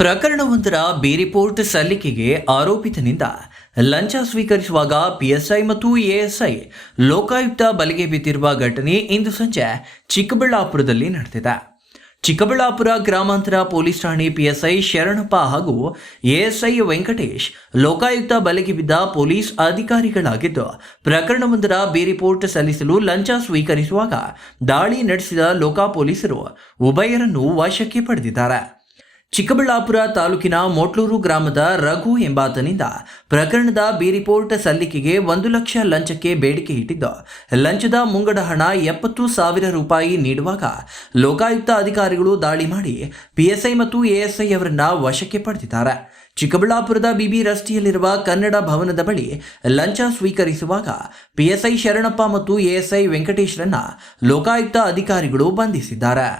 ಪ್ರಕರಣವೊಂದರ B report ಸಲ್ಲಿಕೆಗೆ ಆರೋಪಿತನಿಂದ ಲಂಚ ಸ್ವೀಕರಿಸುವಾಗ PSI ಮತ್ತು ಎಎಸ್ಐ ಲೋಕಾಯುಕ್ತ ಬಲೆಗೆ ಬಿದ್ದಿರುವ ಘಟನೆ ಇಂದು ಸಂಜೆ ಚಿಕ್ಕಬಳ್ಳಾಪುರದಲ್ಲಿ ನಡೆದಿದೆ. ಚಿಕ್ಕಬಳ್ಳಾಪುರ ಗ್ರಾಮಾಂತರ ಪೊಲೀಸ್ ಠಾಣೆ ಪಿಎಸ್ಐ ಶರಣಪ್ಪ ಹಾಗೂ ಎಎಸ್ಐ ವೆಂಕಟೇಶ್ ಲೋಕಾಯುಕ್ತ ಬಲೆಗೆ ಬಿದ್ದ ಪೊಲೀಸ್ ಅಧಿಕಾರಿಗಳಾಗಿದ್ದು, ಪ್ರಕರಣವೊಂದರ ಬಿ ರಿಪೋರ್ಟ್ ಸಲ್ಲಿಸಲು ಲಂಚ ಸ್ವೀಕರಿಸುವಾಗ ದಾಳಿ ನಡೆಸಿದ ಲೋಕ ಪೊಲೀಸರು ಉಭಯರನ್ನು ವಶಕ್ಕೆ ಪಡೆದಿದ್ದಾರೆ. ಚಿಕ್ಕಬಳ್ಳಾಪುರ ತಾಲೂಕಿನ ಮೋಟ್ಲೂರು ಗ್ರಾಮದ ರಘು ಎಂಬಾತನಿಂದ ಪ್ರಕರಣದ ಬಿ ರಿಪೋರ್ಟ್ ಸಲ್ಲಿಕೆಗೆ 1 ಲಕ್ಷ ಲಂಚಕ್ಕೆ ಬೇಡಿಕೆ ಇಟ್ಟಿದ್ದು, ಲಂಚದ ಮುಂಗಡ ಹಣ 70,000 ರೂಪಾಯಿ ನೀಡುವಾಗ ಲೋಕಾಯುಕ್ತ ಅಧಿಕಾರಿಗಳು ದಾಳಿ ಮಾಡಿ ಪಿಎಸ್ಐ ಮತ್ತು ಎಎಸ್ಐ ಅವರನ್ನ ವಶಕ್ಕೆ ಪಡೆದಿದ್ದಾರೆ. ಚಿಕ್ಕಬಳ್ಳಾಪುರದ ಬಿಬಿ ರಸ್ತೆಯಲ್ಲಿರುವ ಕನ್ನಡ ಭವನದ ಬಳಿ ಲಂಚ ಸ್ವೀಕರಿಸುವಾಗ ಪಿಎಸ್ಐ ಶರಣಪ್ಪ ಮತ್ತು ಎಎಸ್ಐ ವೆಂಕಟೇಶ್ರನ್ನ ಲೋಕಾಯುಕ್ತ ಅಧಿಕಾರಿಗಳು ಬಂಧಿಸಿದ್ದಾರೆ.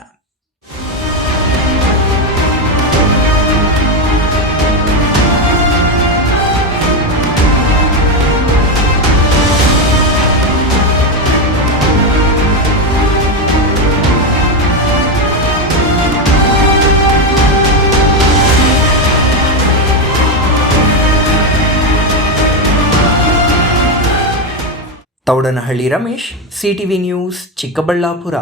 Thoudanahalli Ramesh, CTV news, Chikkaballapur.